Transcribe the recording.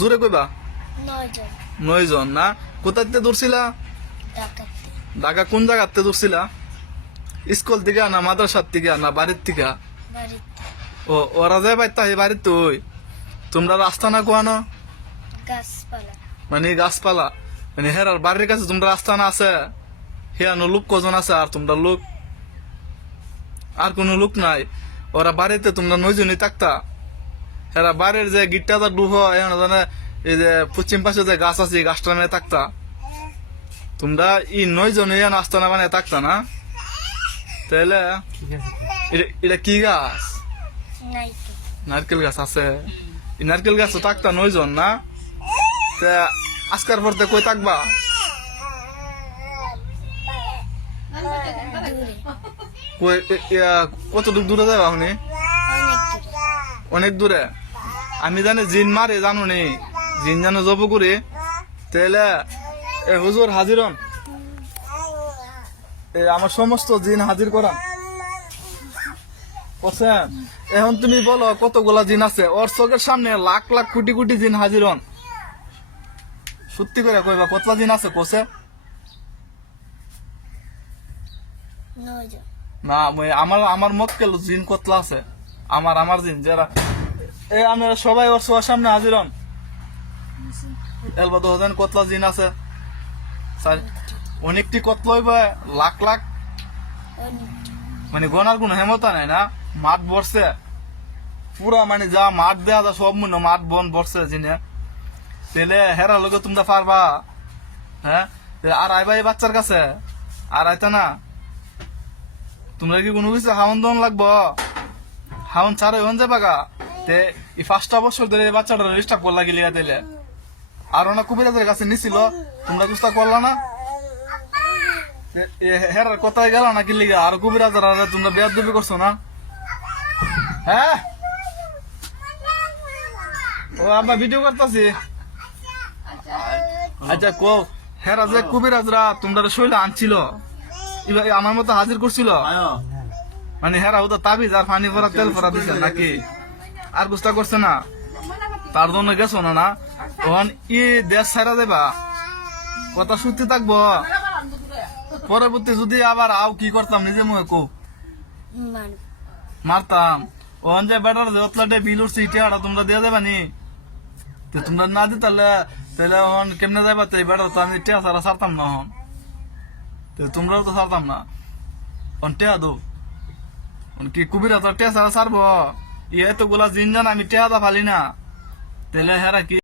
জোরে কইবা। 9 জন 9 জন না? কোথাতে দূরছিলা? ডাকাতে ঢাকা কোন জায়গাতে দূরছিলা? স্কুল থেকে না মাদ্রাসার থেকে না বাড়ির থেকে? বাড়িতে ও ওরা যায় বাইতা এই বাড়িতে ওই তোমরা রাস্তা না কোয়ানো গাছপালা মানে গাছপালা মানে হেরার বাড়ির কাছে তোমরা রাস্তা না আছে হেয়ানো লোক কজন আছে আর তোমরা লোক আর কোনো লোক নাই ওরা বাড়িতে তোমরা 9 জনই থাকতা হেরা বাড়ির যে গিট্টাটা ডুহ এখন জানে এই যে পশ্চিম পাশে যে গাছ আছে এই গাছটা নিয়ে থাকতা তোমরা এই 9 জনে নাস্তা না বানিয়ে থাকতা না তাহলে এটা কি গাছ নাইকে নারকেল গাছ আছে এই নারকেল গাছ তো থাকতা 9 জন না তা আজকার পরতে কই থাকবা দূরে কই কত দূরে যাবা আপনি অনেক দূরে অনেক দূরে আমি জানি জিন মারে জানো নি জিন জানো জব করে তাহলে এ হুজুর হাজির হন আমার সমস্ত জিন হাজির করা বুঝছেন এখন তুমি বলো কতগুলা জিন আছে ওর চোখের সামনে লাখ লাখ কোটি কোটি জিন হাজির হন সত্যি করে কইবা কতলা জিন আছে কোসে 9 জন না আমার আমার মক্কেল জিন কতলা আছে আমার জিন যারা আমি সবাই ওর সবার সামনে হাজির হন এলবাদ হোসেন কতলা জিন আছে অনেকটি কতলা হইবে লাখ লাখ অনেক মানে গনার কোন হেমতা নাই না মাঠ বসছে পুরা মানে যা মাঠ দেয়া যা সব মনে মাঠ বন বসছে জিনে তেলে হেরা লোকে তোমরা পারবা হ্যাঁ আর আইবা এই বাচ্চার কাছে আর আইতা না তোমরা কি কোনো কিছু হাউন দন লাগবো হাউন ছাড়া হন যাবা গা তে এই 5টা বছর ধরে এই বাচ্চাটা রেজিস্টার করলা গিলিয়া দিলে আর ওনা কবিরাজের কাছে নিছিল তোমরা কুস্তা করলা না হেরার কথায় গেল না কি লিগা আর কবিরাজের তোমরা বেয়াদবি করছো না হ্যাঁ ও আব্বা ভিডিও করতেছি আচ্ছা কো হেরা যে কবিরাজরা তোমরা শৈলে আনছিল এবার আমার মতো হাজির করছিল মানে হেরা ওটা তাবিজ আর পানি ভরা তেল ভরা দিছে নাকি আর বুঝতে করছে না তার জন্য গেছো না না তখন ই দেশ ছাড়া দেবা কথা সত্যি থাকবো পরবর্তী যদি আবার আও কি করতাম নিজে মুখে কো মান মারতাম ওখান যে বেটার যে অতলাটে বিল উঠছে ইটা তোমরা দিয়ে দেবা নি তো তোমরা না দি তাহলে তাহলে ওখান কেমনে যাইবা তো বেটার তো আমি টিয়া ছাড়া ছাড়তাম না হন তো তোমরাও তো ছাড়তাম না অন টিয়া দো কি কুবিরা তো টিয়া ছাড়া ছাড়বো ইয়ে তো গুলা জিন জান আমি টিয়া দা ফালি না তাহলে হেরা কি